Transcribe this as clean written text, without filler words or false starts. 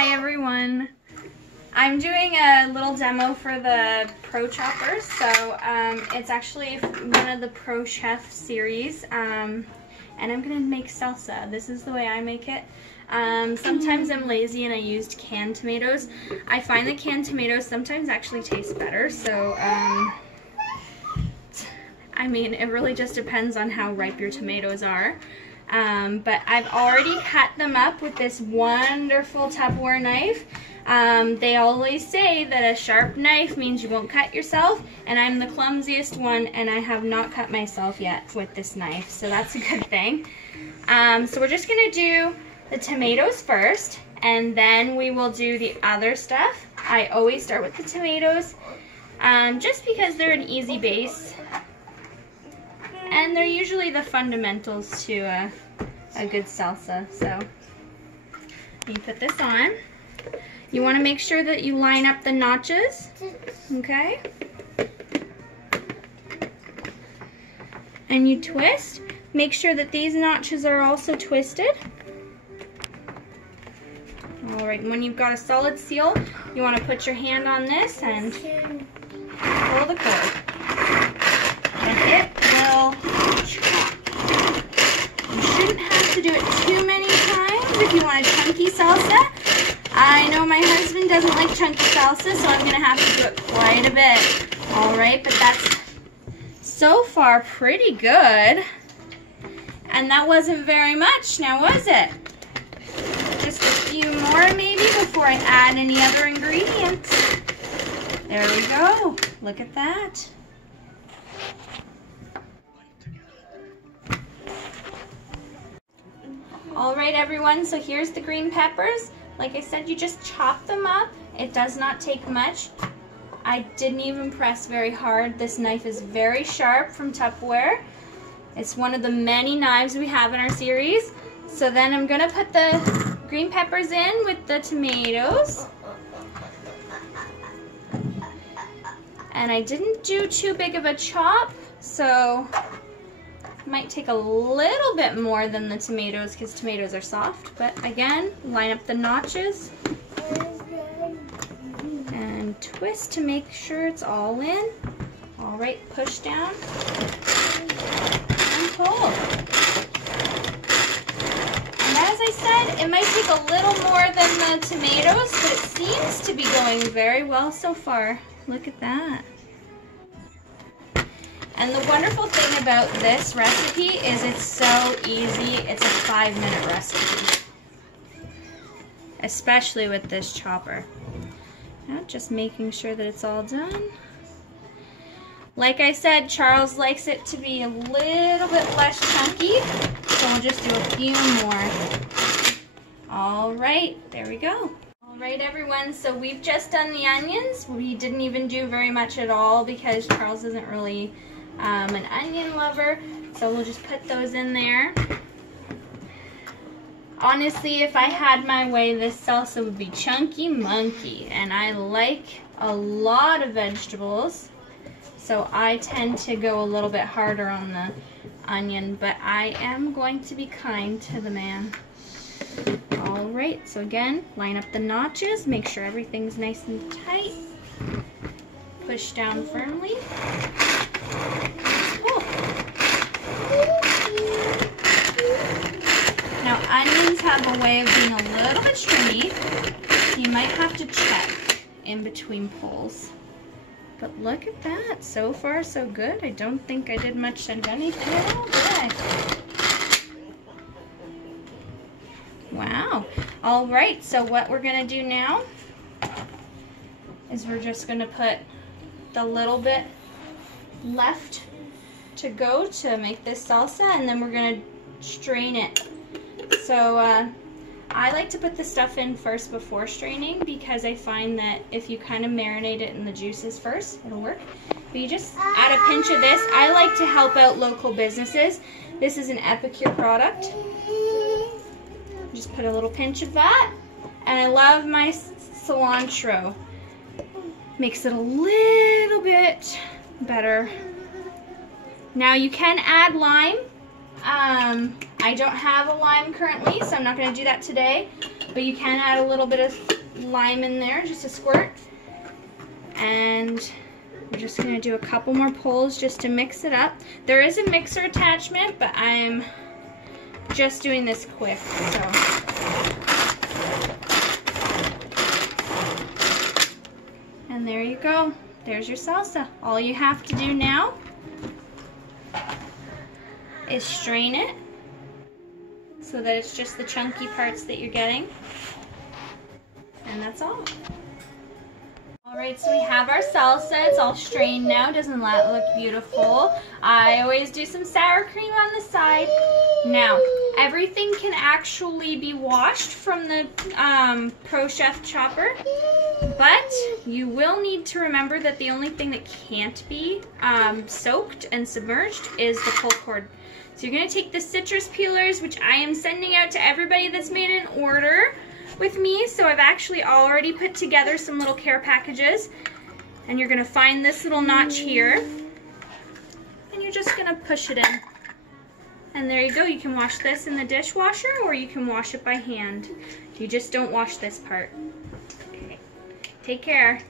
Hi everyone. I'm doing a little demo for the Pro Choppers. So it's actually one of the Pro Chef series, and I'm gonna make salsa. This is the way I make it. Sometimes I'm lazy and I used canned tomatoes. I find that canned tomatoes sometimes actually taste better. So I mean, it really just depends on how ripe your tomatoes are. But I've already cut them up with this wonderful Tupperware knife. They always say that a sharp knife means you won't cut yourself, and I'm the clumsiest one, and I have not cut myself yet with this knife, so that's a good thing. So we're just gonna do the tomatoes first, and then we will do the other stuff. I always start with the tomatoes, just because they're an easy base. And they're usually the fundamentals to a good salsa. So you put this on. You want to make sure that you line up the notches, okay? And you twist. Make sure that these notches are also twisted. All right, and when you've got a solid seal, you want to put your hand on this and pull the cord. And it will chop. You shouldn't have to do it too many times if you want a chunky salsa. I know my husband doesn't like chunky salsa, so I'm gonna have to do it quite a bit. All right, but that's so far pretty good. And that wasn't very much, now was it? Just a few more maybe before I add any other ingredients. There we go, look at that. All right, everyone, so here's the green peppers. Like I said, you just chop them up. It does not take much. I didn't even press very hard. This knife is very sharp from Tupperware. It's one of the many knives we have in our series. So then I'm gonna put the green peppers in with the tomatoes. And I didn't do too big of a chop, so might take a little bit more than the tomatoes because tomatoes are soft, but again, line up the notches and twist to make sure it's all in. All right, push down and pull. And as I said, it might take a little more than the tomatoes, but it seems to be going very well so far. Look at that. And the wonderful thing about this recipe is it's so easy. It's a 5-minute recipe, especially with this chopper. Now just making sure that it's all done. Like I said, Charles likes it to be a little bit less chunky, so we'll just do a few more. All right, there we go. All right, everyone, so we've just done the onions. We didn't even do very much at all because Charles isn't really an onion lover, so we'll just put those in there. Honestly, if I had my way, this salsa would be chunky monkey, and I like a lot of vegetables, so I tend to go a little bit harder on the onion, but I am going to be kind to the man. All right, so again, line up the notches, make sure everything's nice and tight, push down firmly. Now onions have a way of being a little bit stringy. You might have to check in between pulls. But look at that, so far so good. I don't think I did much of anything at all, did I? Wow. All right, so what we're gonna do now is we're just gonna put the little bit left to go to make this salsa, and then we're gonna strain it. So I like to put the stuff in first before straining because I find that if you kind of marinate it in the juices first, it'll work. But you just add a pinch of this. I like to help out local businesses. This is an Epicure product. Just put a little pinch of that, and I love my cilantro. Makes it a little bit better. Now you can add lime, I don't have a lime currently, so I'm not going to do that today, but you can add a little bit of lime in there, just a squirt. And we're just going to do a couple more pulls just to mix it up. There is a mixer attachment, but I'm just doing this quick, so. And there you go. There's your salsa. All you have to do now is strain it so that it's just the chunky parts that you're getting. And that's all. Alright, so we have our salsa. It's all strained now. Doesn't that look beautiful? I always do some sour cream on the side. Now, everything can actually be washed from the Pro Chef chopper, but you will need to remember that the only thing that can't be soaked and submerged is the pull cord. So you're going to take the citrus peelers, which I am sending out to everybody that's made an order with me. So I've actually already put together some little care packages, and you're going to find this little notch here, and you're just going to push it in. And there you go. You can wash this in the dishwasher, or you can wash it by hand. You just don't wash this part. Okay. Take care.